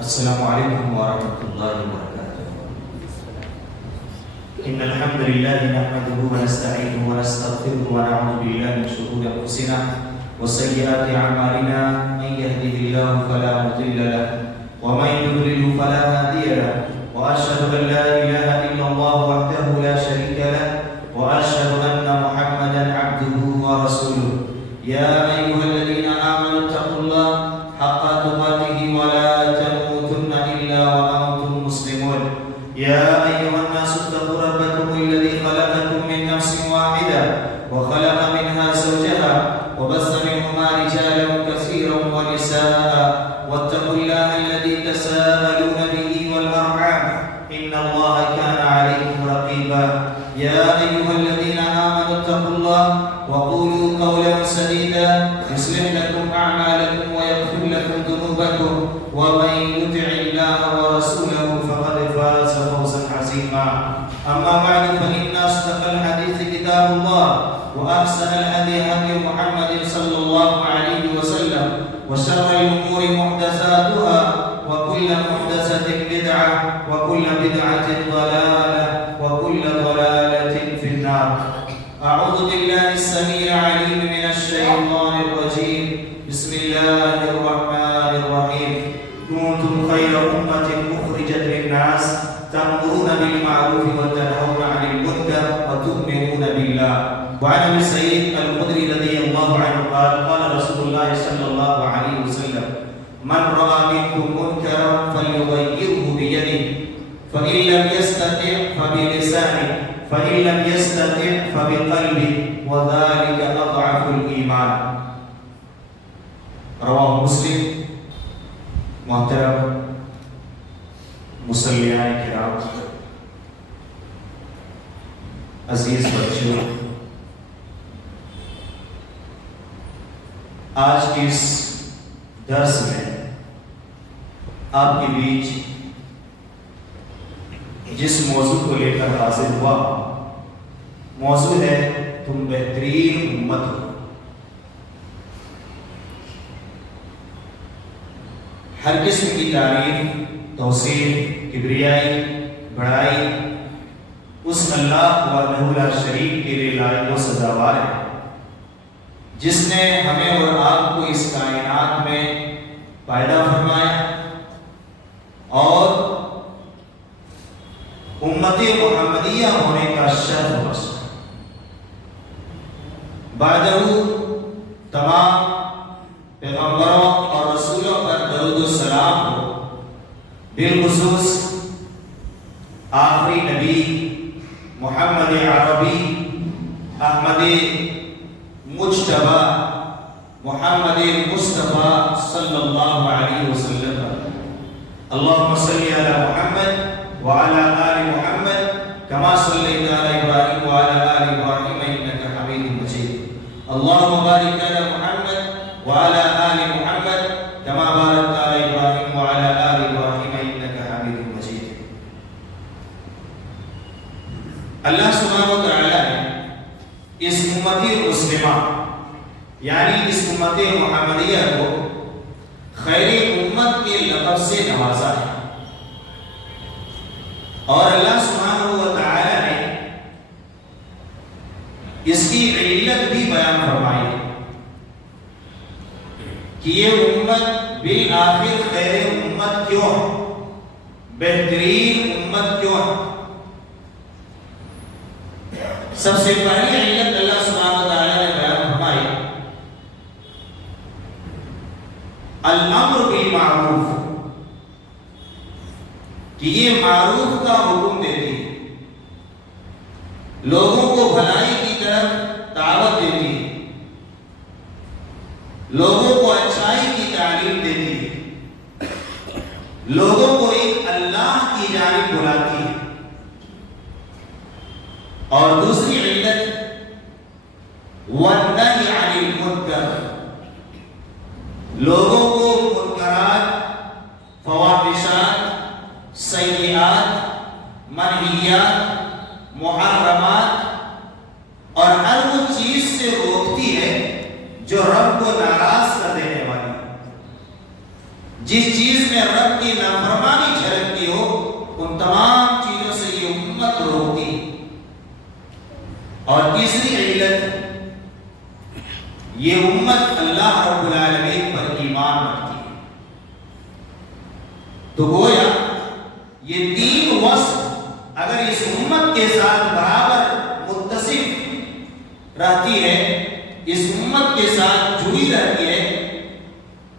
السلام علیکم ورحمۃ اللہ وبرکاتہ۔ ان الحمد للہ نحمده ونستعینه ونستغفره ونعوذ باللہ من شرور انفسنا وسیئات اعمالنا، من يهده الله فلا مضل له ومن يضلل فلا هادي له، واشهد ان لا اله الا الله وحده لا شريك له، واشهد ان محمدا عبده ورسوله۔ یا ایها الذین آمنوا اتقوا الله حق تقاته ولا تموتن الا وانتم مسلمون۔ یا ایها الناس اتقوا ربكم الذي خلقكم من نفس واحدة وخلق منها زوجها وبث منهما رجالا كثيرا ونساء، واتقوا الله الذي تساءلون به والأرحام إن الله كان عليكم رقيبا۔ يا أيها الذين آمنوا اتقوا الله وقولوا قولا سديدا يصلح لكم أعمالكم ويغفر لكم ذنوبكم، ومن يطع الله ورسوله فقد فاز فوزا عظيما۔ أما بعد فإن أصدق الحديث كتاب الله، وأحسن الهدي هدي محمد صلى الله عليه وسلم، وشر الأمور محدثاتها، وكل محدثة بدعة، وكل بدعة ضلالة، وكل ضلالة في النار۔ أعوذ بالله السميع العليم من الشيطان الرجيم، بسم الله الرحمن الرحيم۔ كنتم خير أمة أخرجت للناس تأمرون بالمعروف وتنهون عن المنكر وتؤمنون بالله۔ وعن ابي سعيد الخدري رضي الله عنه قال قال رسول الله صلى الله عليه وسلم: من رأى منكم منكرا فليغيره بيده، فإن لم يستطع فبلسانه، فإن لم يستطع فبقلبه، وذلك أضعف الإيمان۔ رواه مسلم۔ محترم مصلیان کرام، عزیز بچوں، آج کے اس درس میں آپ کے بیچ جس موضوع کو لے کر حاضر ہوا، موضوع ہے تم بہترین امت ہو۔ ہر قسم کی تعریف، توصیف، کبریائی، بڑائی اس اللہ وحدہ لا شریک کے لیے لائق و سزاوار ہے، جس نے ہمیں اور آپ کو اس کائنات میں پیدا فرمایا اور امت محمدیہ ہونے کا شرف بخشا۔ بعدہ تمام پیغمبروں اور رسولوں پر درود و سلام ہو، بالخصوص آخری نبی محمد عربی احمد مجتبی محمد مصطفیٰ صلی اللہ علیہ وسلم۔ اللہم صلی علی محمد وعلی آل محمد کما صلیت علی ابراہیم وعلی آل ابراہیم انک حمید مجید۔ اللہم بارک علی محمد وعلی آل محمد کما بارکت علی ابراہیم وعلی آل ابراہیم انک حمید مجید۔ اللہ سبحانہ و تعالی نے اس امت مسلمہ یعنی اس امت محمدیہ کو خیر امت کے لقب سے نوازا ہے، اور اللہ سبحانہ و تعالی نے اس کی علت بھی بیان فرمائی ہے کہ یہ امت بالآخر خیر امت کیوں ہے، بہترین امت کیوں ہے۔ سب سے پہلی علت اللہ سبحانہ و تعالی نے بیان فرمائی الامر بالمعروف، کہ یہ معروف کا حکم دیتی ہے، لوگوں کو بھلائی کی طرف دعوت دیتی ہے، لوگوں کو اچھائی کی تعلیم دیتی ہے، لوگوں کو ایک اللہ کی جانب بلاتی ہے۔ اور دوسری علت والنہی عن المنکر، لوگوں کو منکرات، فواحشات، سیئات، منہیات، محرمات اور ہر وہ چیز سے روکتی ہے جو رب کو ناراض کر دینے والی، جس چیز چیز میں رب کی نافرمانی جھلکتی ہو ان تمام چیزوں سے یہ امت روکتی. اور تیسری علت یہ امت اللہ رب العالمین پر ایمان رکھتی ہے. تو گویا یہ تین وصف اگر اس امت کے ساتھ برابر متصف رہتی ہے، اس امت کے ساتھ جڑی رہتی ہے،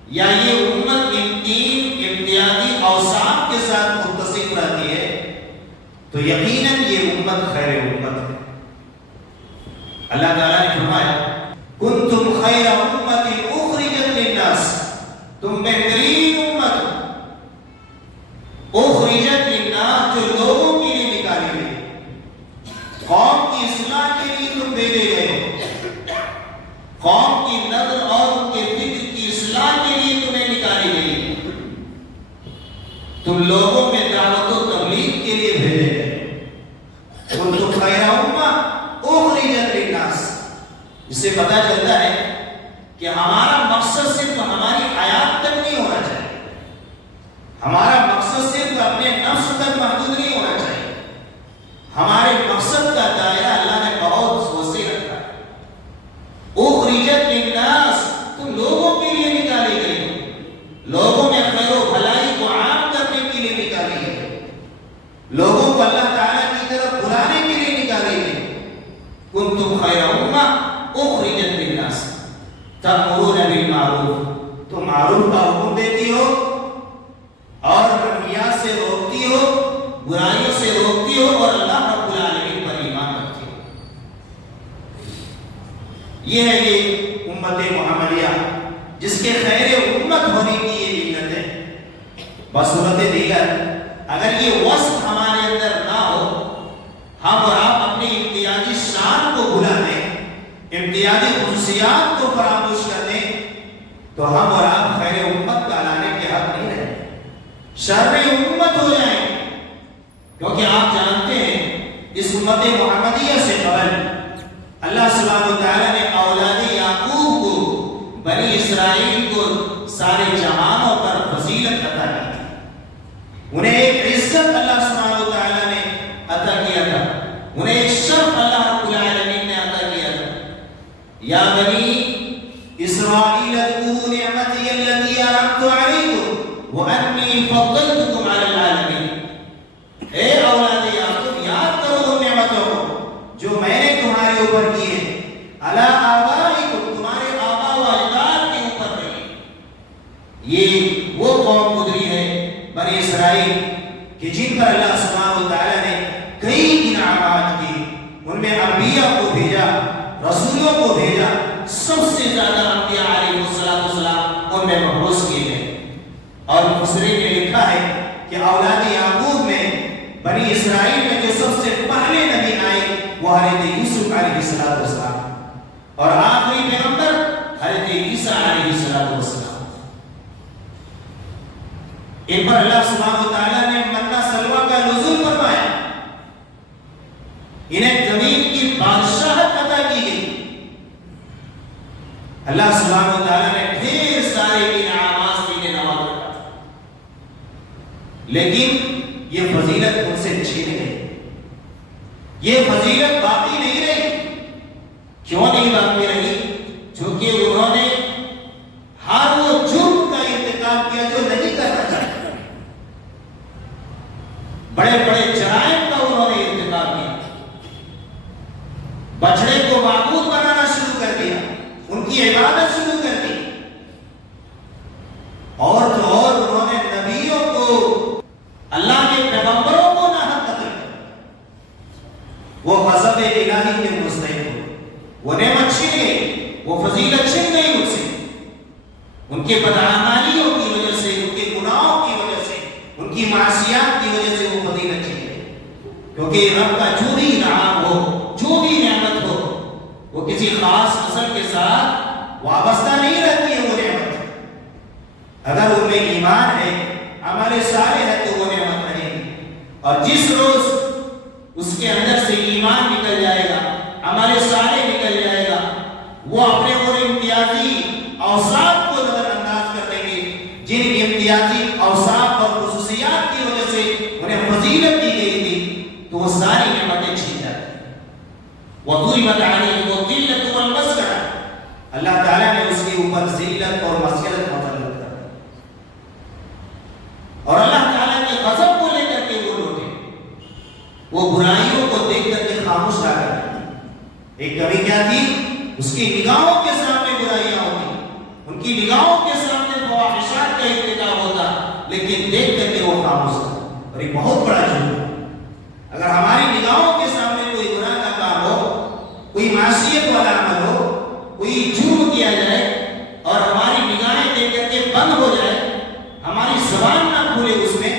یا یہ امت ان تین امتیازی اوصاف کے ساتھ متصف رہتی ہے، تو یقیناً یہ امت خیر امت ہے. اللہ تعالیٰ نے فرمایا کنتم خیر امت اخرجت للناس، تم بہترین امت اخرجت للناس جو لوگوں کے لیے نکالی گئی. قوم کی اصلاح کے لیے تم بھیجے گئے ہو، قوم کی نظر اور ان کے فکر کی اصلاح کے لیے تمہیں نکالی گئی. تم لوگوں میں دعوت و تبلیغ کے لیے بھیجے گئے. کنتم خیر امت اخرجت للناس. اس سے پتہ چلتا ہے کہ ہمارا مقصد صرف ہماری حیات تک نہیں ہونا چاہیے، ہمارا مقصد صرف اپنے نفس تک محدود نہیں ہونا چاہیے. ہمارے مقصد کا دائرہ اللہ نے بہت وسیع رکھا ہے. اخرجت للناس، تم لوگوں کے لیے نکالی گئی، لوگوں میں خیر و بھلائی کو عام کرنے کے لیے نکالی گئی، لوگوں کو اللہ تعالیٰ کی طرف بلانے کے لیے نکالی گئی. کنتم خیر امت اخرجت للناس تأمرون بالمعروف، تم معروف کا حکم دیتی ہو اور منہیات سے روکتی ہو، برائیوں سے روکتی ہو، اور اللہ رب العالمین پر ایمان رکھتی ہو. یہ ہے یہ امت محمدیہ جس کے خیر امت ہونے کی یہ علت ہے. بصورت دیگر اگر یہ وصف ہمارے اندر نہ ہو، ہم اور آپ اپنی امتیازی شان کو بھلا دیں، امتیازی خصوصیات کو فراموش کر دیں، تو ہم اور آپ خیر امت کہلانے کے حق نہیں رہے، شر امت ہو جائیں. کیونکہ آپ جانتے ہیں اس امت محمدیہ سے قبل اللہ سبحانہ وتعالیٰ نے اولاد یعقوب کو، بنی اسرائیل کو سارے جہانوں پر فضیلت عطا کی تھی. انہیں ایک عزت اللہ سبحانہ وتعالیٰ نے عطا کیا تھا، انہیں ایک شرف اللہ رب العالمین نے عطا کیا تھا. یا بنی اسرائیل اذکروا نعمتی التي انعمت علیکم وانی فضلتکم علی العالمین. اے اولاد یعقوب، یاد کرو ان نعمتوں کو جو میں نے تمہارے اوپر کی ہے، علی آبائکم، تمہارے آبا و اجداد کے اوپر رہی. یہ وہ قوم گزری ہے بنی اسرائیل کہ جن پر اللہ سبحانہ وتعالیٰ نے کئی انعامات کی. ان میں انبیاء کو بھیجا، رسولوں کو بھیجا، سب سے زیادہ انبیاء علیہ السلام ان میں مبعوث کیے گئے. اور مفسرین نے لکھا ہے کہ اولاد یعقوب میں بنی اسرائیل میں جو سب سے پہلے نبی آئے وہ حضرت یوسف علیہ السلام، اور آخری پیغمبر حضرت عیسیٰ علیہ السلام. ان پر اللہ سبحانہ وتعالیٰ نے منہ سلوہ کا نزول فرمایا، انہیں زمین کی بادشاہت عطا کی گئی. اللہ سبحانہ وتعالیٰ نے ڈھیر سارے انعامات سے انہیں نوازا، لیکن یہ فضیلت ان سے چھین گئی. یہ فضیلت باقی نہیں رہی. کیوں نہیں باقی رہی؟ چونکہ انہوں نے ہر وہ جرم کا ارتکاب کیا جو نہیں کرنا چاہتے. بڑے بڑے جرائم کا انہوں نے ارتکاب کیا. بچڑے کو معبود بنانا شروع کر دیا، ان کی عبادت شروع کر دی، اور تو اور انہوں نے نبیوں کو، اللہ کے پیغمبروں کو ناحق قتل کیا. وہ غضب الہی کے مستحق ہوئے، وہ نعمت چھن گئی، وہ فضیلت چھن گئی ان سے. ان کے بدعمالیوں کی وجہ سے، ان کے گناہوں کی وجہ سے، ان کی معصیات کی وجہ سے وہ فضیلت چھن گئی. کیونکہ رب کا جو بھی انعام ہو، جو بھی نعمت ہو، وہ کسی خاص نسل کے ساتھ وابستہ نہیں رہتی ہے. وہ نعمت اگر ان میں ایمان ہے، عمل صالح ہے، تو وہ نعمت رہے گی. اور جس روز اس کے اندر سے ایمان نکل جائے گا، عمل صالح نکل جائے گا، وہ اپنے اور امتیازی اوصاف کو نظر انداز کر دیں گے. جن امتیازی اوصاف وَضُرِبَتْ عَلَيْهِمُ الذِّلَّةُ وَالْمَسْكَنَةُ، اللہ تعالیٰ نے اس کے اوپر ذلت اور مسکنت مسلط کر دی، اور اللہ تعالیٰ کے غضب کو لے کر کے وہ لوٹے، وہ برائیوں کو دیکھ کر کے خاموش رہ گئے۔ ایک کمی کیا تھی؟ اس کی نگاہوں کے سامنے برائیاں ہوتی، ان کی نگاہوں کے سامنے فواحشات کا ارتکاب ہوتا، لیکن دیکھ کر کے وہ خاموش تھا۔ اور یہ بہت بڑا جرم ہے۔ اگر ہماری نگاہوں کے سامنے کوئی گناہ کا کام ہو، کوئی معصیت والا عمل ہو، کوئی جرم کیا جائے اور ہماری نگاہیں دیکھ کر کے بند ہو جائے، ہماری زبان نہ کھلے اس میں،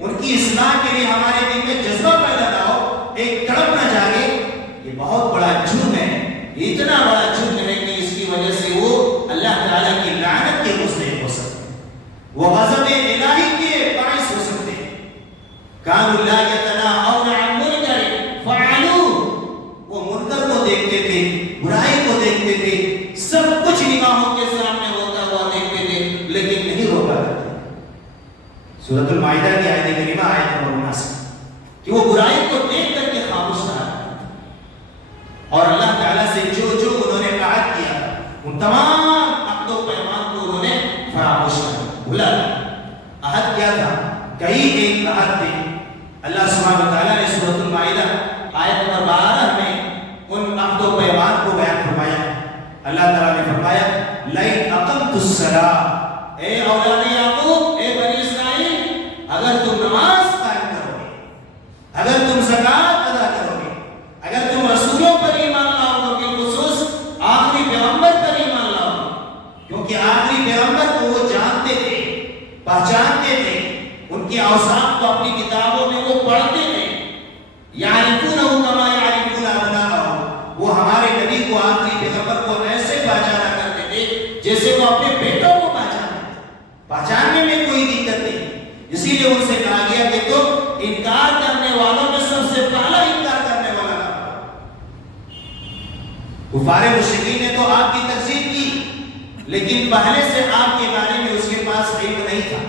ان کی اصلاح کے لیے ہمارے دل میں جذبہ پیدا نہ ہو، ایک تڑپ نہ جاگے، یہ بہت بڑا جرم ہے۔ یہ اتنا بڑا جرم ہے کہ اس کی وجہ سے وہ اللہ تعالیٰ کی لعنت کے مستحق ہو سکتے ہیں، وہ غضب الہی کے باعث ہو سکتے ہیں۔ کانوا لا یتناہون عن منکر فعلوہ، وہ منکر کو دیکھتے تھے، برائی کو دیکھتے تھے، سب کچھ نگاہوں کے سامنے ہوتا ہوا دیکھتے تھے، لیکن نہیں روکا کرتے۔ سورۃ المائدہ کی آیت کریمہ آیت نمبر 79 کہ وہ برائی کو دیکھ کر کے خاموش رہا، اور اللہ تعالیٰ سے جو جو انہوں نے عہد کیا ان تمام عہد و پیمان کو انہوں نے فراموش کر بھلا دیا۔ عہد کیا تھا؟ کئی ایک عہد تھے۔ اللہ سبحانہ وتعالیٰ نے سورۃ المائدہ آیت نمبر 12 میں ان عہد و پیمان کو بیان فرمایا۔ اللہ تعالیٰ نے فرمایا لَئِنْ أَقَمْتُ الصَّلَاةَ، اے اولاد یعقوب، اے بنی اسرائیل، اگر تم نماز قائم کرو گے، اگر تم زکوٰۃ ادا کرو گے، اگر تم رسولوں پر ایمان لاؤ گے، بالخصوص آخری پیغمبر پر ایمان لاؤ گے، کیونکہ آخری پیغمبر کو وہ جانتے تھے، پہچانتے تھے، ان کی اوصاف کو اپنی کتابوں میں وہ پڑھتے تھے، یعرفونہ کما یعرفون ابناءہم، وہ ہمارے نبی کو، آخری پیغمبر کو ایسے پہچانا کرتے تھے جیسے وہ اپنے بیٹوں کو پہچانتے تھے۔ پہچاننے میں کوئی دقت نہیں، اسی لیے ان سے کہا گیا کہ تم انکار کرنے والوں میں سب سے پہلا انکار کرنے والا نہ بنو۔ کفار مشرکین نے تو آپ کی تکذیب کی، لیکن پہلے سے آپ کے بارے میں اس کے پاس علم نہیں تھا،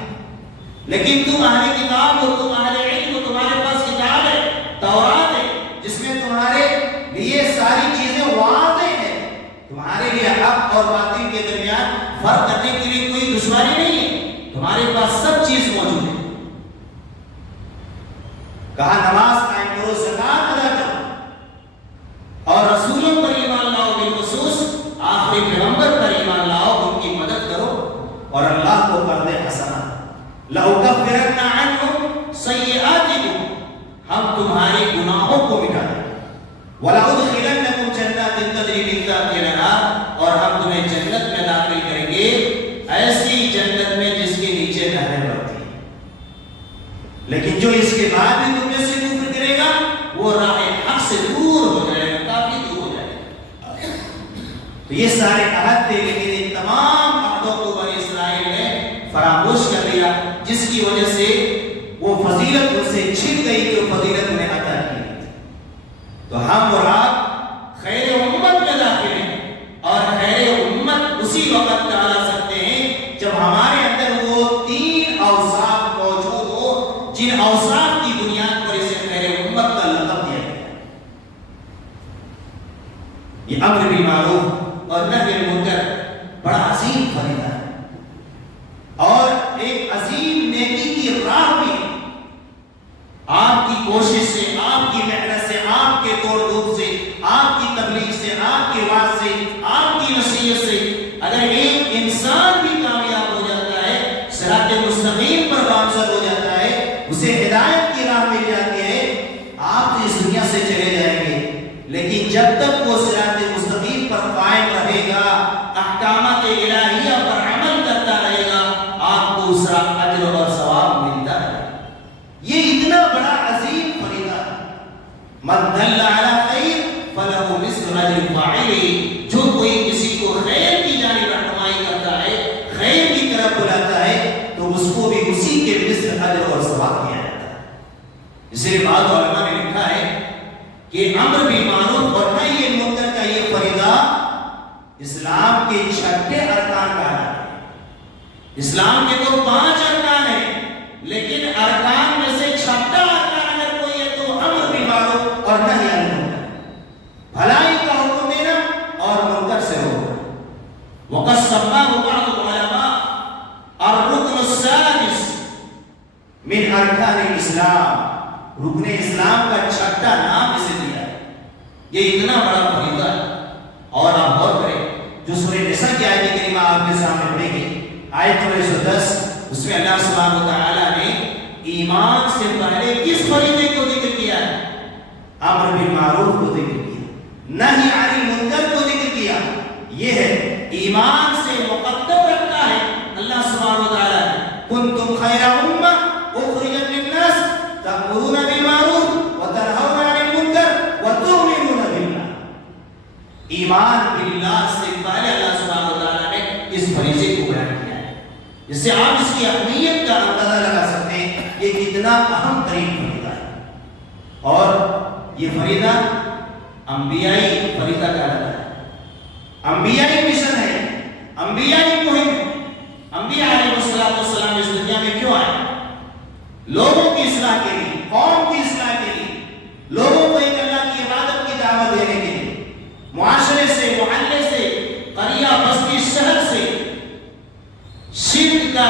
لیکن تم اہل کتاب ہو، تم اہل علم ہو، تمہارے پاس کتاب ہے، تورات ہے، جس میں تمہارے لیے ساری چیزیں واضح ہیں، تمہارے لیے حق اور باطل کے درمیان فرق کرنے کے لیے کوئی دشواری نہیں ہے، تمہارے پاس سب چیز موجود ہے۔ کہا نماز قائم کرو، زکوٰۃ ادا کرو، اور رسولوں پر ایمان لاؤ، بالخصوص آخری پیغمبر پر ایمان لاؤ، ان کی مدد کرو، اور اللہ کو قرض حسنہ لَأُكَفِّرَنَّ عَنْهُمْ سَيِّئَاتِكُمْ، ہم تمہارے گناہوں کو مٹا دیں گے، وَلَأُدْخِلَنَّكُمْ جَنَّاتٍ تَجْرِي مِن تَحْتِهَا الْأَنْهَارُ، اور ہم تمہیں جنت میں داخل کریں گے، ایسی جنت میں جس کے نیچے نہریں بہتی ہیں۔ لیکن جو اس کے بعد بھی تم میں سے کفر کرے گا، وہ راہ حق سے دور ہو جائے گا، کافی دور ہو جائے گا۔ تو یہ سارے عہد تھے، لیکن ان تمام عہدوں کو بنی اسرائیل نے فراموش کر دیا، جس کی وجہ سے وہ فضیلت ان سے چھن گئی جو فضیلت انہیں عطا کی گئی تھی۔ تو ہم اور آپ خیر امت میں داخل ہیں، اور خیر امت اسی وقت کہلا سکتے ہیں جب ہمارے اندر وہ 3 اوصاف موجود ہو، جن اوصاف کی بنیاد پر اسے خیر امت کا لقب دیا گیا ہے۔ یہ امر بالمعروف اور نہی عن المنکر بڑا عظیم فریضہ ہے، اور ایک عظیم نیکی کی راہ بھی ہے۔ آپ کی کوشش سے، آپ کی محنت سے، آپ کے توڑ دھوپ سے، آپ کی تبلیغ سے، آپ کے وعظ سے، آپ کی نصیحت سے اگر ایک انسان بھی کامیاب ہو جاتا ہے، صراط مستقیم پر گامزن ہو جاتا ہے، اسے ہدایت کی راہ مل جاتی ہے، آپ تو اس دنیا سے چلے جائیں گے، لیکن جب تک وہ صراط مستقیم پر قائم رہے گا، احکامات الہیہ پر عمل کرتا رہے گا، آپ کو اس کا اجر اور ثواب ملتا ہے۔ یہ اتنا بڑا عظیم فریضہ ہے۔ من دل علی خیر فلہ مثل اجر فاعلہ، جو کوئی کسی کو خیر کی جانب رہنمائی کرتا ہے، خیر کی طرف بلاتا ہے، تو اس کو بھی اسی کے مثل اجر اور ثواب دیا جاتا ہے۔ اسی لیے بعض علماء نے لکھا ہے کہ امر بالمعروف اور نہی عن المنکر کا یہ فریضہ اسلام کے 6 ارکان کا ہے۔ اسلام کے تو 5 ارکان ہیں، لیکن ارکان میں سے 6واں ارکان اگر کوئی ہے تو امر بالمعروف اور نہی عن المنکر، بھلائی من ارکان الاسلام، رکن اسلام کا چھٹا نام اسے دیا ہے. یہ اتنا بڑا فریضہ ہے. اور آپ غور کریں جو سورہ نساء کی آیت کریمہ آپ کے سامنے پڑھی گئی، آیت نمبر 110، اس میں اللہ سبحانہ و تعالیٰ نے ایمان سے پہلے کس فریضے کو ذکر کیا ہے؟ امر بالمعروف کو ذکر کیا، نہی عن المنکر کو ذکر کیا. یہ ہے ایمان سے مقدم رکھتا ہے اللہ سبحانہ و تعالیٰ نے. کنتم خیر امہ اخرجت للناس تأمرون بالمعروف وتنہون عن المنکر وتؤمنون باللہ. ایمان باللہ سے پہلے اللہ سبحانہ و تعالیٰ نے اس فریضے کو بیان کیا ہے. اس سے آپ اس کی اہمیت کا اندازہ لگا سکتے ہیں یہ کتنا اہم ترین فریضہ ہے. اور یہ فریضہ انبیائی فریضہ کہلاتا ہے، انبیائی مشن ہے، انبیائی مہم ہے. انبیاء علیہ السلام اس دنیا میں کیوں آئے؟ لوگوں کی اصلاح کے لیے، قوم کی اصلاح کے لیے، لوگوں کو ایک اللہ کی عبادت کی دعوت دینے کے لیے، معاشرے سے، محلے سے، قریہ بستی شہر سے شرک کا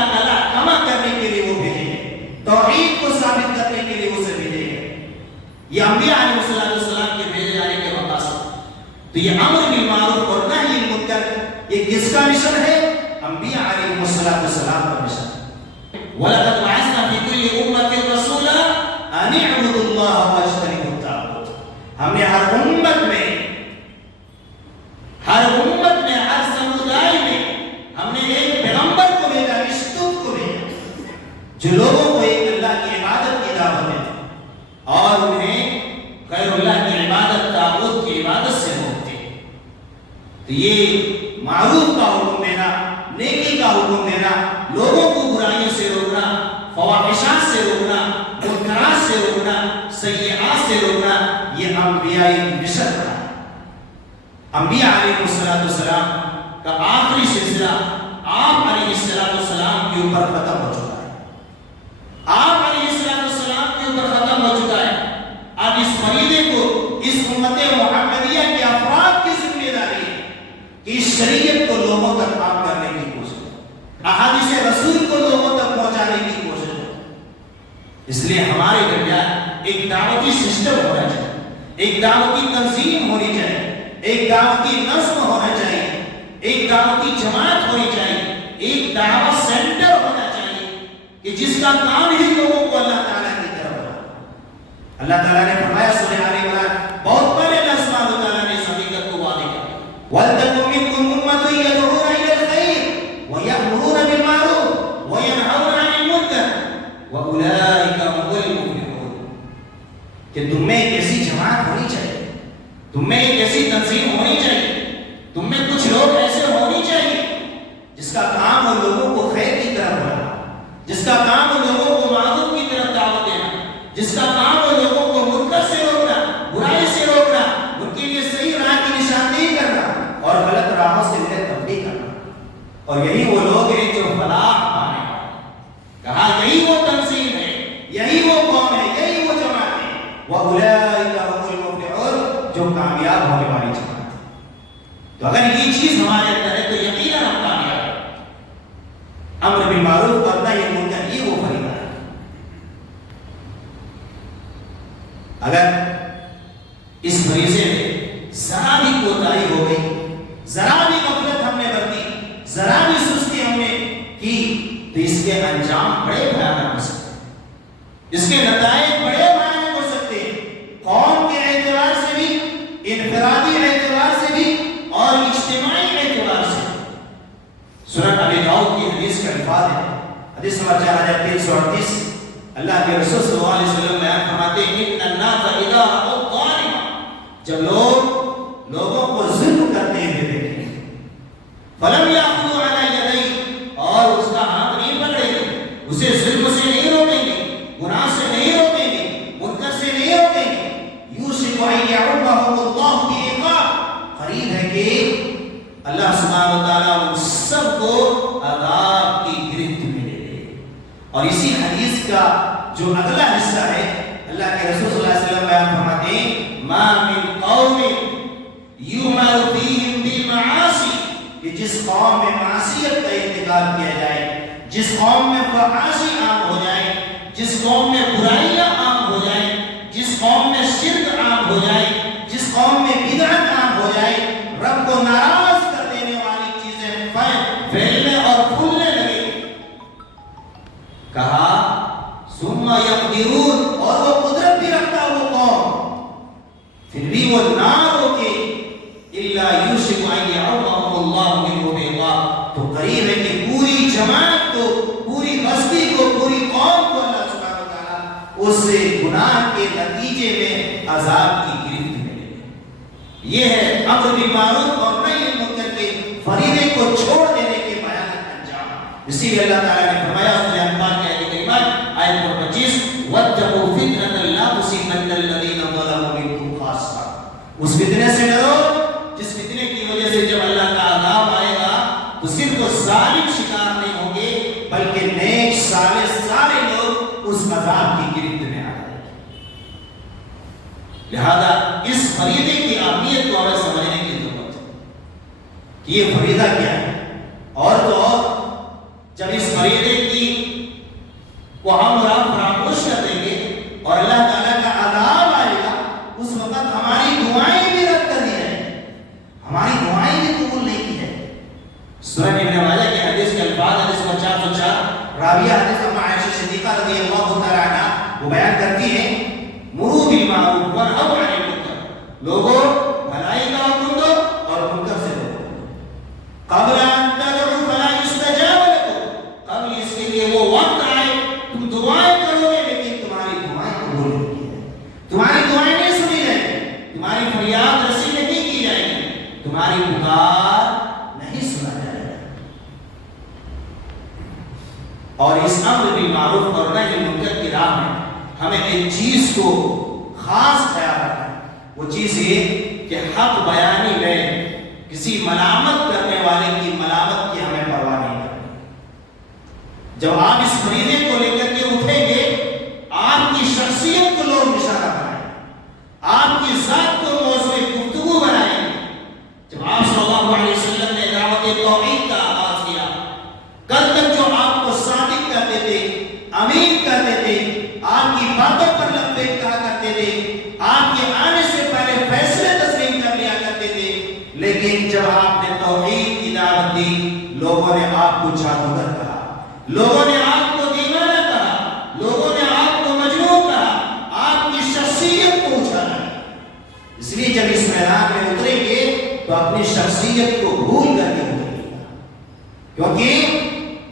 کما کرنے کے لیے وہ بھیجے گئے، توحید کو ثابت کرنے کے لیے اسے بھیجے گئے. یہ انبیاء علیہ السلام کے بھیجے جانے کے مقاصد. تو یہ امر بالمعروف اور نہی عن المنکر یہ کس کا مشن ہے؟ انبیاء علیہ السلام کا مشن. وَلَقَدْ بَعَثْنَا فِي كُلِّ أُمَّةٍ رَسُولًا أَنِ اعْبُدُوا اللَّهَ وَاجْتَنِبُوا الطَّاغُوتَ. ہم نے ہر امت میں، ہر سمودائے میں ہم نے ایک پیغمبر کو بھیجا، اشتت کو بھیجا، جو لوگوں کو ایک اللہ کی عبادت کی دعوت دیتے اور انہیں غیر اللہ کی عبادت، طاغوت کی عبادت سے روکتے. تو یہ معروف کا حکم دینا، نیکی کا حکم دینا، لوگوں کو برائیوں سے روکنا، فواحشات سے روکنا، منکرات سے روکنا، سیئات سے روکنا، یہ انبیائی مشن ہے. انبیاء علیہ السلام کا آخری سلسلہ آپ علیہ السلام کے اوپر ختم ہو چکا ہے. آپ علیہ السلام کے اوپر ختم ہو چکا ہے. اب اس فریضے کو اس امت محمدیہ کے افراد کی ذمہ داری ہے کہ اس شریعت کو لوگوں تک عام کرنے کی کوشش، احادیث رسول کو لوگوں تک پہنچانے کی کوشش ہے. اس لیے ہمارے درمیان ایک دعوتی سسٹم ہونا چاہیے، ایک دعوتی تنظیم ہونی چاہیے، ایک دعوتی نظم ہونا چاہیے، ایک دعوتی جماعت ہونی چاہیے، ایک دعوت سینٹر ہونا چاہیے کہ جس کا کام ہی لوگوں کو اللہ تعالیٰ کی طرف ہو. اللہ تعالیٰ نے فرمایا سورہ آل عمران، بہت پہلے اللہ سبحانہ وتعالیٰ نے اس حقیقت کو واضح کیا، وَلْتَكُن مِّنكُمْ أُمَّةٌ يَدْعُونَ إِلَى الْخَيْرِ وَيَأْمُرُونَ بِالْمَعْرُوفِ وَيَنْهَوْنَ عَنِ الْمُنكَرِ وَأُولَٰئِكَ هُمُ الْمُفْلِحُونَ. کہ تم میں ایک ایسی جماعت ہونی چاہیے، تم میں ایک ایسی تنظیم ہونی چاہیے، تم میں کچھ لوگ ایسے ہونی چاہیے جس کا کام ہو لوگوں کو خیر کی طرف بڑھانا، جس کا کام ہو لوگوں کو معروف کی طرف دعوت دینا، جس کا کام ہو لوگوں کو منکر سے روکنا، برائی سے روکنا، ان کے لیے صحیح راہ کی نشاندہی کرنا اور غلط راہوں سے انہیں تنبیہ کرنا. اور یہی وہ لوگ ہیں جو فلاح پانے والے. کہا یہی وہ تنظیم ہے، یہی وہ قوم ہے، یہی وہ جماعت ہے، وَأُولَٰئِكَ هُمُ الْمُفْلِحُونَ، جو کامیاب ہونے والی جماعت. تو اگر یہ چیز ہمارے اندر ہے تو یقیناً ہم کامیاب ہیں. امر بالمعروف اور نہی عن المنکر یہ وہ فریضہ ہے. اگر اس فریضے میں ذرا بھی کوتاہی ہو گئی، ذرا بھی غفلت ہم نے برتی، ذرا بھی سستی ہم نے کی، تو اس کے انجام بڑے بھیانک ہو سکتے ہیں، اس کے نتائج بڑے بھیانک ہو سکتے ہیں، قوم کے اعتبار سے بھی، انفرادی اعتبار سے بھی اور اجتماعی اعتبار سے. سنن ابی داؤد کی حدیث کا الفاظ ہے، حدیث نمبر 4338، اللہ کے رسول صلی اللہ علیہ وسلم بیان فرماتے ہیں ان الناس اذا رأوا الظالم، جب لوگوں کو ظلم کرتے ہوئے دیکھیں، فلم یاخذوا علی یدیہ، اور اس کا ہاتھ نہیں پکڑیں گے، اسے ظلم سے نہیں روکیں گے، گناہ سے نہیں روکیں گے، منکر سے نہیں روکیں گے، یوشک ان یعمهم اللہ بعقاب، قریب ہے کہ اللہ سبحانہ وتعالیٰ ان سب کو عذاب کی گرفت میں لے لے. اور اسی حدیث کا جو اگلا حصہ ہے، اللہ کے رسول صلی اللہ علیہ وسلم بیان فرماتے ہیں ما من قوم یؤمر فیہم بالمعاصی، کہ جس قوم میں معصیت کا ارتکاب کیا جائے، جس قوم میں فحاشی عام ہو جائے، جس قوم میں برائیاں عام ہو جائیں، جس قوم میں شرک عام ہو جائے، جس قوم میں بدعت عام ہو جائے، رب کو ناراض کر دینے والی چیزیں پھیلنے اور پھولنے لگے، کہا ثم یقدرون، اور وہ قدرت بھی رکھتا وہ قوم، پھر بھی وہ نہ روکے، الا یوشک ان یعمهم اللہ منہ بعقاب، تو قریب ہے کہ پوری جماعت کو، پوری بستی کو، پوری قوم کو اللہ سبحانہ و تعالیٰ اس گناہ کے نتیجے میں عذاب کی گرفت میں لے لے۔ یہ ہے امر بالمعروف اور نہی عن المنکر کے فریضے کو چھوڑ دینے کے بیانات انجام۔ اسی لیے اللہ تعالیٰ نے فرمایا سورہ انفال کی آیت کریمہ آیت نمبر 25 وَاتَّقُوا فِتْنَةً لَا تُصِيبَنَّ الَّذِينَ ظَلَمُوا مِنكُمْ خَاصَّةً، اس فتنے سے ڈرو جس فتنے کی وجہ سے جب اللہ کا عذاب آئے گا تو صرف ظالم شکار نہیں ہوں گے بلکہ نیک صالح سارے لوگ اس عذاب کی گرفت میں آ جائیں گے۔ لہذا اس فریضے کی اہمیت کو ہمیں سمجھنے کی ضرورت ہے کہ یہ فریضہ کیا ہے، اور تو اور جب اس فریضے کی کو ہم فراموش کر دیں گے اور اللہ تعالیٰ کا عذاب آئے گا، اس وقت ہماری دعائیں بھی رد کر دی جائیں گی، ہماری دعائیں بھی قبول نہیں کی جائیں گی۔ سنن ابن ماجہ کی حدیث کے الفاظ حدیث 404 راویہ حدیث ام عائشہ صدیقہ رضی اللہ تعالی عنہا وہ بیان کرتی ہیں مروا بالمعروف وانہوا عن المنکر، لوگوں بھلائی کا حکم دو اور منکر سے روکو، قبل ان تدعوا فلا یستجاب لکم، قبل اس کے لیے وہ وقت آئے تم دعائیں کرو گے لیکن تمہاری دعائیں قبول نہیں کی جائیں، تمہاری دعائیں نہیں سنی جائیں گی، تمہاری فریاد رسی نہیں کی جائے گی، تمہاری پکار نہیں سنا جائے گا۔ اور اس امر بالمعروف اور نہی عن المنکر کی راہ میں ہمیں ایک چیز کو خاص خیال رکھنا ہے، وہ چیز یہ کہ حق بیانی میں کسی ملامت کرنے والے کی ملامت کی ہمیں پرواہ نہیں کرنی۔ جب آپ اس فریضے کو لے کر کے اٹھیں گے، آپ کی شخصیت کو لوگ نشانہ بنائیں گے، آپ کی ذات کو موضوع گفتگو بنائیں گے۔ جب آپ صلی اللہ علیہ وسلم نے دعوت توحید کا آغاز کیا، کل تک جو آپ کو صادق کہتے تھے، امین کہتے تھے، آپ کی باتوں پر لبیک کہا کرتے تھے، آپ کے آنے سے پہلے فیصلے تسلیم کر لیا کرتے تھے، لیکن جب آپ نے توحید کی دعوت دی، لوگوں نے آپ کو جادوگر کہا، لوگوں نے آپ کو دیوانہ کہا، لوگوں نے آپ کو مجنون کہا، آپ کی شخصیت کو اچھالا۔ اس لیے جب اس میدان میں اتریں گے تو اپنی شخصیت کو بھول کر کے اتریں گے، کیونکہ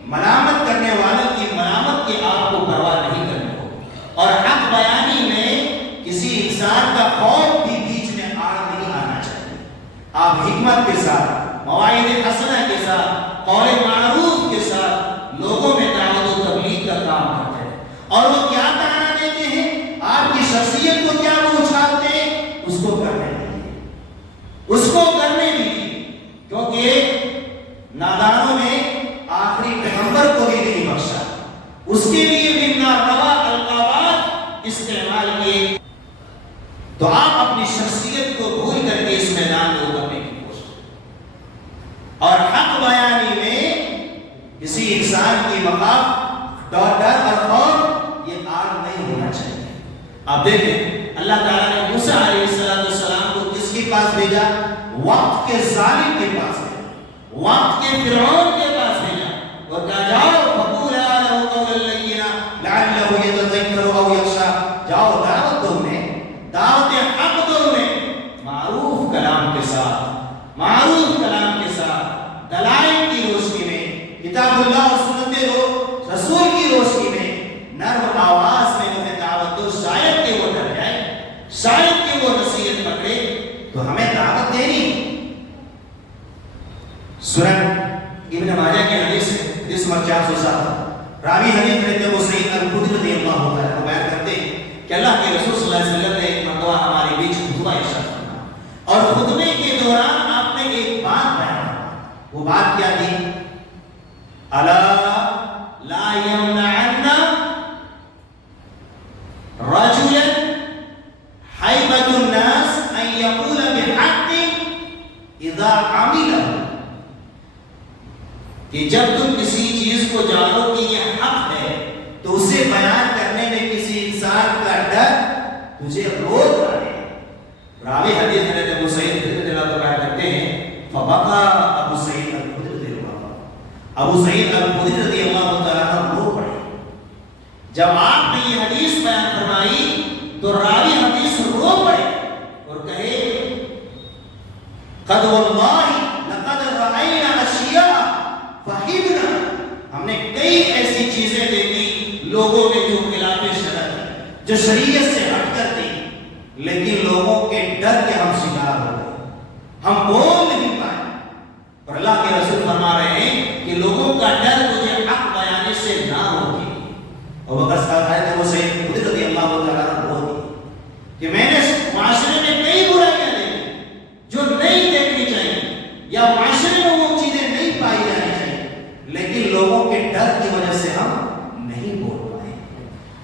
ملامت کرنے والوں کی ملامت کی آپ کو پرواہ نہیں کرنی ہو، اور حق بیانی میں کسی انسان کا خوف بھی بیچ میں آڑ نہیں آنا چاہیے۔ آپ حکمت کے ساتھ، مواعظ حسنہ کے ساتھ، قول معروف کے ساتھ لوگوں میں دعوت و تبلیغ کا کام کرتے ہیں، اور وہ کیا تعنا دیتے ہیں، آپ کی شخصیت کو کیا وہ اچھالتے ہیں، اس کو کرنے دیجیے، اس کو کرنے دیجیے، کیونکہ نادانوں نے آخری پیغمبر کو بھی نہیں بخشا، اس کے لیے بھی ناروا القابات استعمال کیے۔ تو آپ اپنی شخصیت کو بھول کر کے اس میدان میں اترنے کی کوشش کریں، اور حق بیانی میں کسی انسان کی مقام ڈر اور خوف یہ آڑ نہیں ہونا چاہیے۔ آپ دیکھیں اللہ تعالیٰ نے موسیٰ علیہ السلام کو کس کے پاس بھیجا؟ وقت کے ظالم کے پاس بھیجا، وقت کے فرعون کے پاس بھیجا، اور کہا جاؤ فقولا لہ قولا لینا لعلہ یتذکر او یخشی، جاؤ دعوت دو انہیں، دعوت حق دو انہیں، معروف کلام کے ساتھ، معروف کلام کے ساتھ، دلائل کی روشنی میں، کتاب اللہ اور سنت رسول کی روشنی میں، نرم آواز میں انہیں دعوت دو، شاید کہ وہ ڈر جائے، شاید کہ وہ نصیحت پکڑے، تو ہمیں دعوت دینی۔ سنن ابن ماجہ کی حدیث ہے، حدیث نمبر 407 راوی حدیث رہتے وہ سعید الخدری رضی اللہ عنہ وہ بیان کرتے ہیں کہ اللہ کے رسول صلی اللہ علیہ وسلم نے ایک مرتبہ ہمارے بیچ خطبہ ارشاد فرمایا، اور خطبے کے دوران آپ نے ایک بات بیان فرمائی، وہ بات کیا تھی؟ الا لا یمنعن رجلا حیبۃ الناس ان یقول بحق اذا عملہ، کہ جب تم کسی چیز کو جانو کہ یہ حق ہے تو اسے بیان کرنے میں مجھے روز آنے. راوی حدیث حضرت ابو سعید رضی اللہ عنہ کہتے ہیں فبقى ابو سعید الخدری رضی اللہ عنہ. ابو سعید الخدری رضی اللہ تعالیٰ عنہ رو پڑے. جب آپ نے یہ حدیث بیان فرمائی تو راوی حدیث رو پڑے اور کہے قد واللہ لقد رأینا اشیاء فحبنا. ہم نے کئی ایسی چیزیں دیکھی لوگوں نے جو خلاف شرع جو شریعت سے ہٹ کر تھی, لیکن لوگوں کے ڈر کے ہم شکار ہو گئے, ہم بول نہیں پائے. اور اللہ کے رسول فرما رہے ہیں کہ لوگوں کا ڈر مجھے حق بیانے سے نہ روکے. اور بکر صاحب آئے تھے وہ سید خدری رضی اللہ تعالیٰ عنہ بولتے کہ میں نے معاشرے میں کئی برائیاں دیکھی جو نہیں دیکھنی چاہیے یا معاشرے میں وہ چیزیں نہیں پائی جانی چاہیے, لیکن لوگوں کے ڈر کی وجہ سے ہم نہیں بول پائے,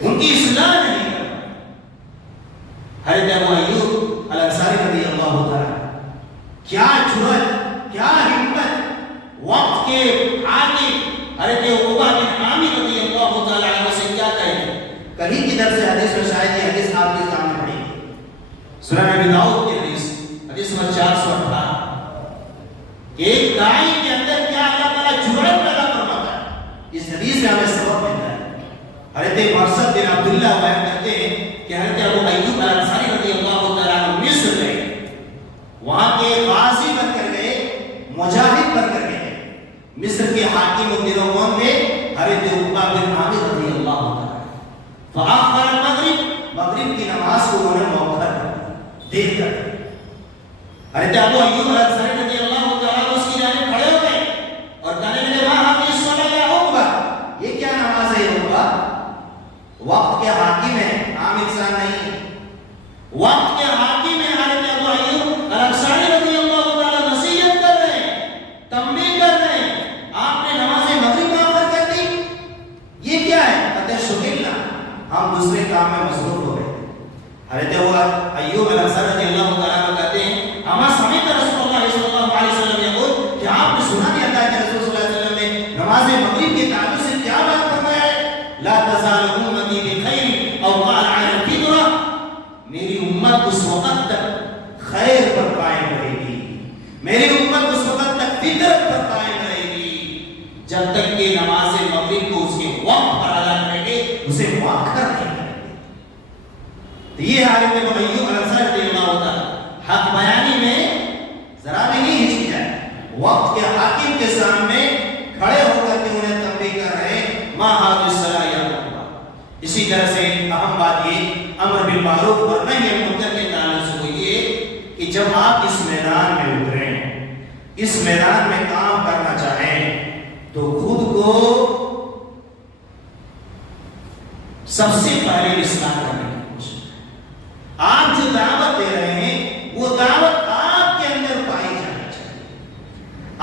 ان کی اصلاح نہیں کر پائے. حضرت ابو ایوب الانصاری رضی اللہ تعالیٰ کیا جرأت کیا ہمت وقت کے حاکم حضرت عقبہ بن عامر رضی اللہ تعالیٰ عنہ سے کیا کہتے ہیں. کہیں کی درس حدیث میں شاید یہ حدیث آپ کے سامنے پڑھی ہے, سنن ابی داؤد کی حدیث نمبر 418 کہ ایک داعی کے اندر کیا اللہ تعالیٰ جرأت پیدا فرماتا ہے. اس حدیث سے ہمیں سبق ملتا ہے. حضرت مرثد بن عبداللہ بیان کرتے ہیں کہ حضرت ابو ایوب الانصاری رضی اللہ تعالیٰ عنہ مصر گئے, وہاں کے غازی بن کر گئے, مجاہد بن کر گئے. مصر کے حاکم ان دنوں کون تھے؟ حضرت عقبہ بن عامر رضی اللہ تعالیٰ. فآخر المغرب, مغرب کی نماز کو انہوں نے مؤخر دیر کر دی. حضرت ابو ایوب الانصاری رضی اللہ تعالیٰ اس کی جانب کھڑے ہو گئے اور کہنے لگے ما هذه الصلاة یا عقبہ, یہ کیا نماز ہے عقبہ؟ وقت کے حاکم ہے, عام انسان نہیں ہے. وقت کے حاکم ہے حضرت ابو ایوب الانصاری رضی اللہ تعالیٰ نصیحت کر رہے ہیں, تنبیہ کر رہے ہیں, آپ نے نماز مغرب مؤخر کر دی, یہ کیا ہے؟ کہتے شغلنا, ہم دوسرے کام میں مصروف ہو گئے. حضرت ابو ایوب الانصاری رضی اللہ تعالیٰ عنہ کہتے ہیں اما سمعت رسول اللہ صلی اللہ علیہ وسلم یقول, کہ آپ نے سنا نہیں اللہ کے رسول صلی اللہ علیہ وسلم نے نماز مغرب کے تعلق سے کیا بات فرمایا ہے؟ لا تزال امتی بخیر او قال علی الفطرہ, میری امت اس وقت تک خیر پر قائم رہے گی, میری امت اس وقت تک فطرت پر قائم رہے گی جب تک کہ نماز مغرب کو اس کے وقت پر ادا کریں گے, اسے مؤخر نہیں کریں گے. تو یہ حالت میں ابو ایوب الانصاری رضی اللہ تعالیٰ حق بیانی میں ذرا بھی نہیں ہچکچائے, وقت کے حاکم کے سامنے کھڑے ہو کر کے انہیں تنبیہ کر رہے ما هذه الصلاة یا عقبہ. اسی طرح سے اہم بات یہ امر بالمعروف اور نہی عن المنکر کے تعلق سے یہ کہ جب آپ اس میدان میں اتریں, اس میدان میں کام کرنا چاہیں تو خود کو سب سے پہلے اصلاح کرنے کی کوشش کریں. آپ جو دعوت دے رہے ہیں وہ دعوت آپ کے اندر پائی جانی چاہیے.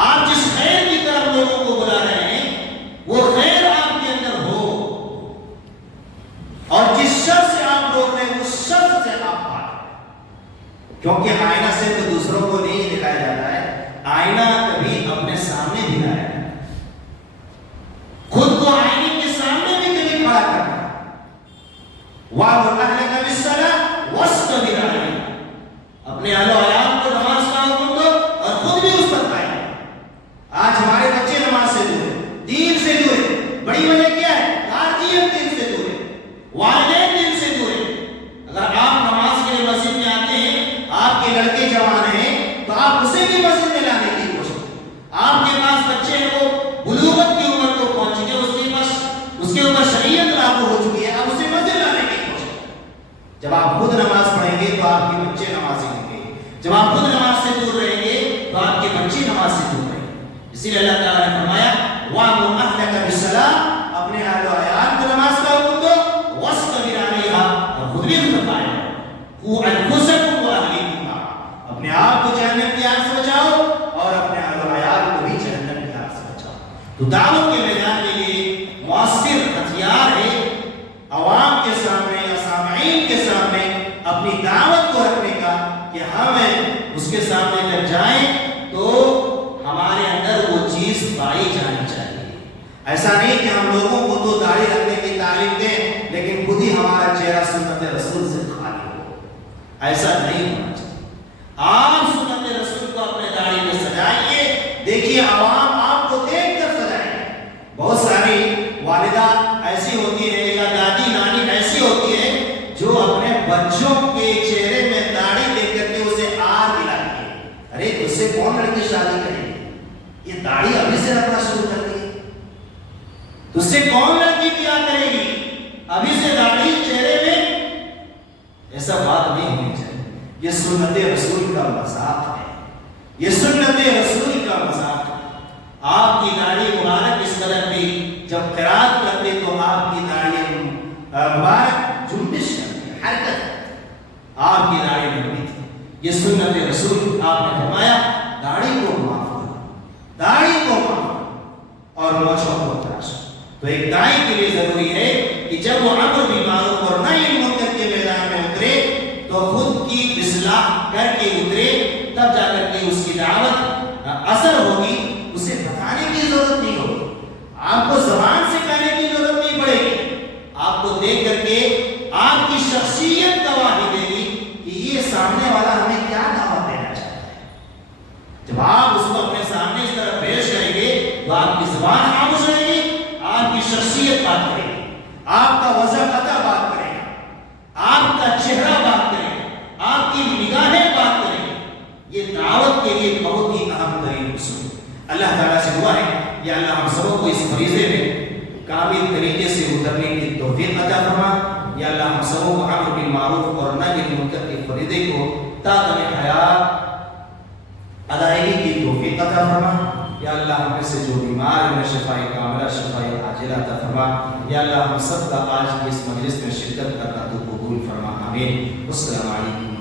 آپ جس خیر کی طرف لوگوں کو بلا رہے ہیں وہ خیر آپ کے اندر ہو, اور جس شر سے آپ روک رہے ہیں اس شر سے آپ پائیں. کیونکہ آئینہ صرف دوسروں کو نہیں دکھایا جاتا ہے, آئینہ کبھی اپنے سامنے دکھایا جاتا ہے. خود کو آئینے کے سامنے بھی کبھی کھڑا کرنا. وَأْمُرْ أَهْلَكَ بِالصَّلَاةِ وَاصْطَبِرْ عَلَيْهَا, اپنے اہل و عیال کو نماز کا حکم دو اور خود بھی اس پر قائم. آج ہمارے بچے نماز سے دور ہیں, دین سے دور ہیں. بڑی وجہ کیا ہے؟ گارجین دین سے دور ہے, والدین دین سے دور ہے. اگر آپ نماز کے لیے مسجد میں آتے ہیں, آپ کے لڑکے جوان ہیں تو آپ اسے بھی مسجد میں لانے کی کوشش کریں. آپ کے پاس بچے ہیں وہ بلوغت کی عمر کو پہنچ گئے, اس کے اوپر شریعت لاگو ہو چکی ہے, آپ اسے مسجد لانے کی کوشش کریں. جب آپ خود نماز پڑھیں گے تو آپ کے بچے نمازی ہوں گے, جب آپ خود نماز سے دور رہیں گے تو آپ کے بچے نماز سے دور رہیں گے. اسی لیے اللہ تعالیٰ نے فرمایا وَأْمُرْ أَهْلَكَ بِالصَّلَاةِ, اپنے اہل و عیال کو نماز کا حکم دو, وَاصْطَبِرْ عَلَيْهَا, اور خود بھی اس پر قائم رہو. قُوا أَنفُسَكُمْ وَأَهْلِيكُمْ نَارًا, اپنے آپ کو جہنم کی آگ سے بچاؤ اور اپنے اہل و عیال کو بھی جہنم کی آگ سے بچاؤ. تو دعوت کے میدان میں یہ مؤثر ہتھیار ہے عوام کے سامنے یا سامعین کے سامنے اپنی دعوت کو رکھنے کا, کہ ہم اس کے سامنے جب جائیں تو ہمارے اندر وہ چیز پائی جانی چاہیے. ایسا نہیں کہ ہم لوگوں کو تو داڑھی رکھنے کی تعلیم دیں لیکن خود ہی ہمارا چہرہ سنت رسول سے خالی ہو. ایسا نہیں ہونا چاہیے. آپ سنت رسول کو اپنے داڑھی میں سجائیے. دیکھیے عوام آپ کو دیکھ کر سجائیں. بہت ساری والدہ ایسی ہوتی ہے یا دادی نانی ایسی ہوتی ہے جو اپنے بچوں کے چہرے میں داڑھی دیکھ کر کے اسے آر دلاتی ہے. ارے تجھ سے کون لڑکی شادی کرے گی؟ یہ داڑھی ابھی سے رکھنا شروع کر دی. تجھ سے کون لڑکی بیاہ کرے گی؟ ابھی سے داڑھی چہرے میں. ایسا بات نہیں ہونی چاہیے. یہ سنت رسول کا مذاق ہے. یہ سنت رسول کا مذاق ہے. آپ کی داڑھی مبارک اس قدر بھی جب قرات کرتے تو آپ کی داڑھی مبارک جنبش کرتی ہے، حرکت کرتی. آپ کی داڑھی لمبی تھی. یہ سنت رسول. آپ نے فرمایا داڑھی کو معاف کرو، داڑھی کو معاف کرو اور مونچھوں کو تراشو. تو ایک دائی کے لیے ضروری ہے کہ جب وہ امر بالمعروف اور نہی عن المنکر کے میدان میں اترے تو خود کی اصلاح کر کے اترے. تب جا کر کے اس کی دعوت اثر ہوگی. اسے بتانے کی ضرورت نہیں ہوگی. آپ کو زبان سے کہنے کی ضرورت نہیں پڑے گی. آپ کو دیکھ کر کے آپ کی شخصیت گواہی دے گی کہ یہ سامنے والا ہمیں کیا دعوت دینا چاہتا ہے. جب آپ اس کو اپنے سامنے اس طرح پیش کریں گے تو آپ کی زبان خاموش رہے گی، آپ کی شخصیت بات کرے گی، آپ کا وضع قطع بات کرے گا، آپ کا چہرہ بات کرے گا، آپ کی نگاہیں بات کریں گی. یہ دعوت کے لیے بہت ہی اہم ترین اصول ہے. اللہ تعالیٰ سے دعا ہے یا اللہ ہم سب کو اس فریضے میں کامل طریقے سے اترنے کی توفیق عطا فرما. یا اللہ ہم سب کو امر بالمعروف اور نہی عن المنکر کے فریضے کو تا دم حیات ادائیگی کی توفیق عطا فرما. یا اللہ ہم میں سے جو بیمار ہیں شفاء کاملہ شفاء عاجلہ عطا فرما. یا اللہ ہم سب کا آج کی اس مجلس میں شرکت کرنا تو قبول فرما. آمین. السلام علیکم.